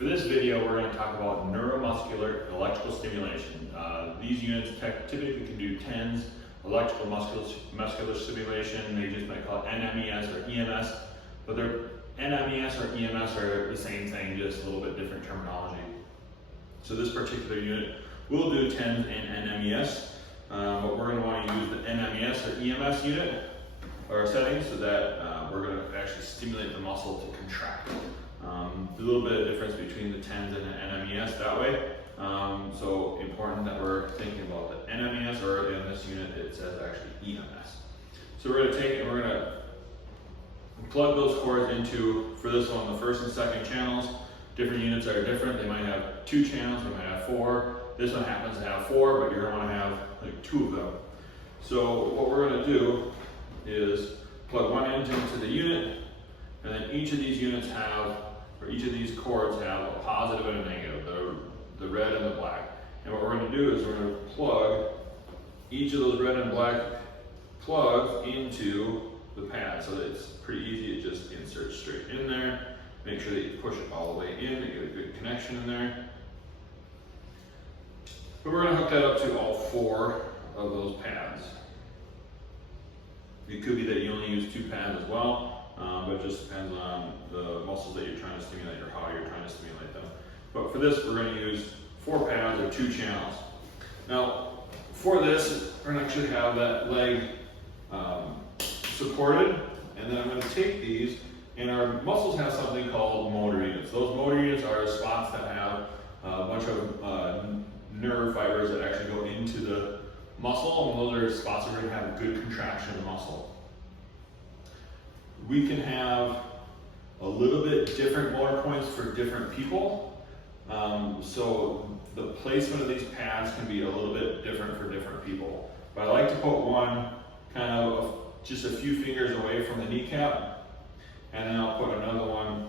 For this video, we're going to talk about neuromuscular electrical stimulation. These units typically can do TENS, electrical muscular stimulation. They just might call it NMES or EMS, but they're NMES or EMS are the same thing, just a little bit different terminology. So this particular unit will do TENS and NMES, but we're going to want to use the NMES or EMS unit or setting so that we're going to actually stimulate the muscle to contract. There's a little bit of difference between the TENS and the NMES that way. So important that we're thinking about the NMES, or in this unit it says actually EMS. So we're going to take and we're going to plug those cords into, for this one, the first and second channels. Different units are different. They might have 2 channels, they might have 4. This one happens to have 4, but you're going to want to have like 2 of them. So what we're going to do is plug one end into the unit, and then each of these units have, or each of these cords have a positive and a negative, the red and the black. And what we're going to do is we're going to plug each of those red and black plugs into the pad, so that it's pretty easy. It just inserts straight in there. Make sure that you push it all the way in, you get a good connection in there. But we're going to hook that up to all 4 of those pads. It could be that you only use 2 pads as well, but it just depends on the muscles that you're trying to stimulate or how you're trying to stimulate them. But for this, we're going to use 4 pads or 2 channels. Now, for this, we're going to actually have that leg supported, and then I'm going to take these, and our muscles have something called motor units. Those motor units are spots that have a bunch of nerve fibers that actually go into the muscle, and those are spots that are going to have good contraction of the muscle. We can have a little bit different motor points for different people. So the placement of these pads can be a little bit different for different people. But I like to put one kind of just a few fingers away from the kneecap, and then I'll put another one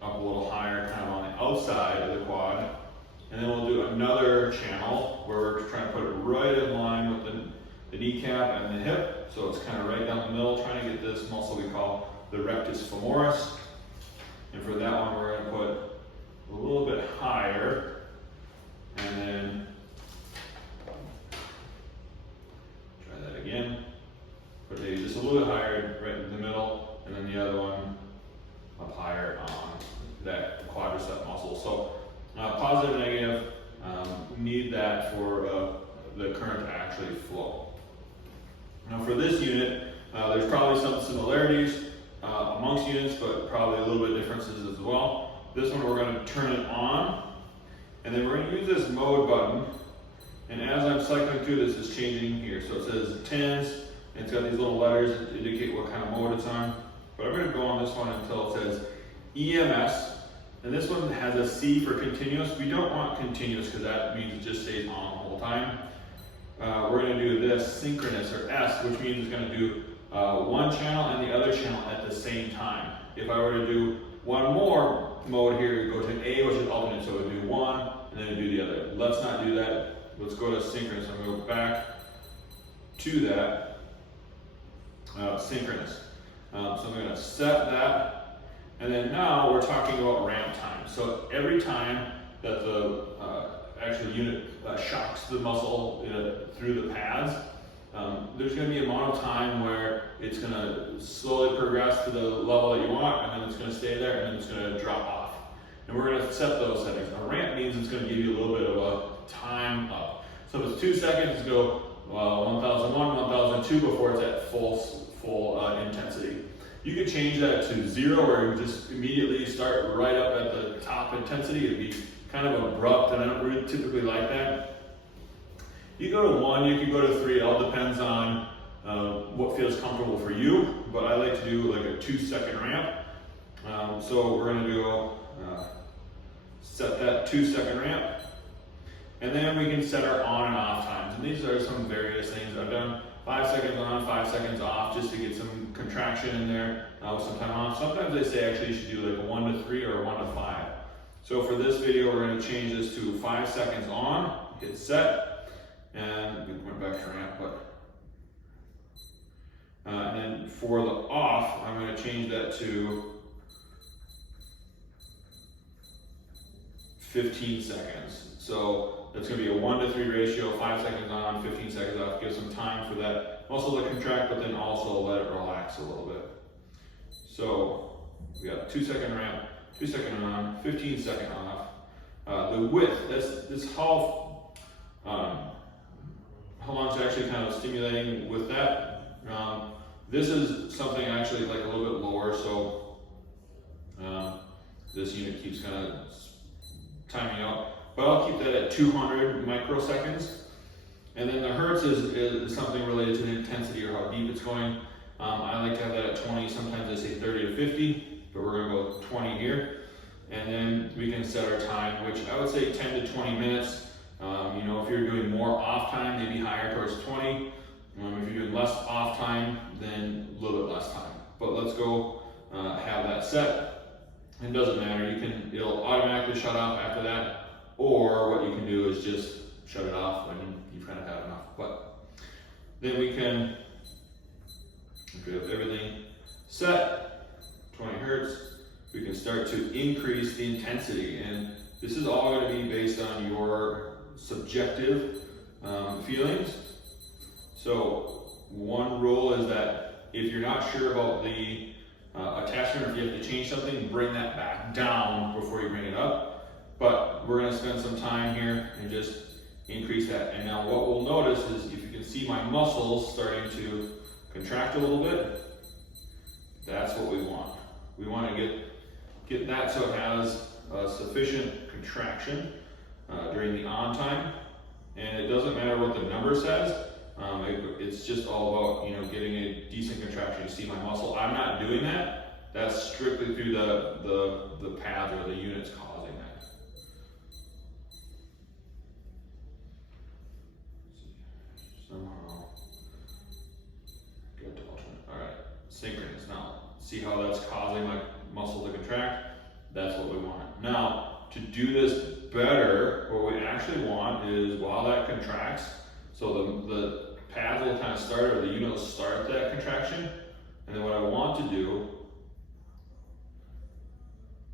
up a little higher, kind of on the outside of the quad. And then we'll do another channel where we're trying to put it right in line with the kneecap and the hip. So it's kind of right down the middle, trying to get this muscle we call the rectus femoris. And for that one, we're going to put a little bit higher, and then try that again. Put maybe just a little bit higher right in the middle, and then the other one up higher on that quadricep muscle. So positive and negative, need that for the current to actually flow. Now for this unit, there's probably some similarities amongst units, but probably a little bit of differences as well. This one we're going to turn it on, and then we're going to use this mode button, and as I'm cycling through this, it's changing here. So it says TENS, and it's got these little letters that indicate what kind of mode it's on. But I'm going to go on this one until it says EMS. And this one has a C for continuous. We don't want continuous because that means it just stays on the whole time. We're going to do this synchronous, or S, which means it's going to do one channel and the other channel at the same time. If I were to do one more mode here, you go to A, which is alternate, so it would do one and then do the other. Let's not do that. Let's go to synchronous. I'm going to go back to that synchronous. So I'm going to set that. And then now we're talking about ramp time. So every time that the actual unit shocks the muscle through the pads, there's going to be an amount of time where it's going to slowly progress to the level that you want, and then it's going to stay there, and then it's going to drop off. And we're going to set those settings. A ramp means it's going to give you a little bit of a time up. So if it's 2 seconds, go 1001, 1002 before it's at full intensity. You could change that to 0, or you just immediately start right up at the top intensity. It'd be kind of abrupt, and I don't really typically like that. You go to 1, you can go to 3. It all depends on what feels comfortable for you, but I like to do like a 2-second ramp. So we're going to do set that 2-second ramp, and then we can set our on and off times. And these are some various things I've done. 5 seconds on, 5 seconds off, just to get some contraction in there with some time off. Sometimes they say actually you should do like a 1 to 3 or a 1 to 5. So for this video, we're going to change this to 5 seconds on, hit set, and we went back to ramp. And then for the off, I'm going to change that to 15 seconds. So that's going to be a 1-to-3 ratio, 5 seconds on, 15 seconds off. Give some time for that muscle to contract, but then also let it relax a little bit. So we got 2-second ramp, 2-second on, 15-second off. The width, that's how long it's actually kind of stimulating with that. This is something actually like a little bit lower, so this unit keeps kind of timing out. But I'll keep that at 200 microseconds. And then the hertz is something related to the intensity or how deep it's going. I like to have that at 20, sometimes I say 30 to 50, but we're gonna go 20 here. And then we can set our time, which I would say 10 to 20 minutes. You know, if you're doing more off time, maybe higher towards 20. If you're doing less off time, then a little bit less time. But let's go have that set. It doesn't matter, it'll automatically shut off after that, or what you can do is just shut it off when you've kind of had enough. But then we can, if we have everything set, 20 hertz, we can start to increase the intensity. And this is all going to be based on your subjective feelings. So one rule is that if you're not sure about the attachment, or if you have to change something, bring that back down before you bring it up. But we're going to spend some time here and just increase that. And now what we'll notice is if you can see my muscles starting to contract a little bit, that's what we want. We want to get that so it has sufficient contraction during the on time. And it doesn't matter what the number says. It's just all about getting a decent contraction. You see my muscle. I'm not doing that. That's strictly through the pads or the units causing that. Somehow get to alternate. All right, synchronous. Now see how that's causing my muscle to contract. That's what we want. Now to do this better, what we actually want is while that contracts, so the pads will kind of start, or the unit will start that contraction. And then what I want to do,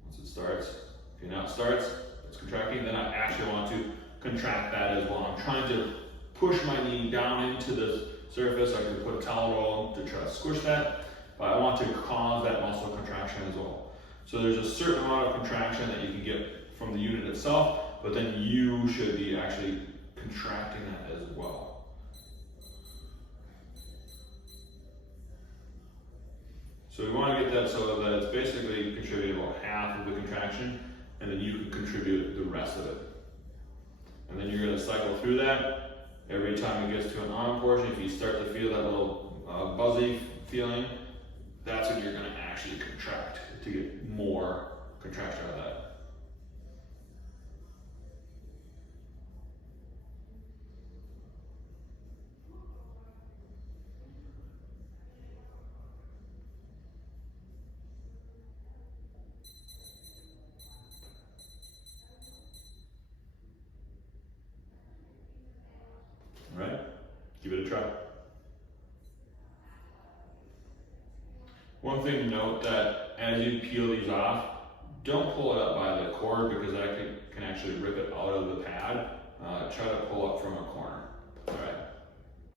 once it starts, okay, now it starts, it's contracting, then I actually want to contract that as well. I'm trying to push my knee down into the surface. I could put a towel roll to try to squish that, but I want to cause that muscle contraction as well. So there's a certain amount of contraction that you can get from the unit itself, but then you should be actually contracting that as well. So we want to get that so that it's basically contributing about half of the contraction, and then you can contribute the rest of it. And then you're going to cycle through that. Every time it gets to an on portion, if you start to feel that little buzzy feeling, that's when you're going to actually contract to get more contraction out of that. All right, give it a try. One thing to note, that as you peel these off, don't pull it up by the cord, because that can actually rip it out of the pad. Try to pull up from a corner.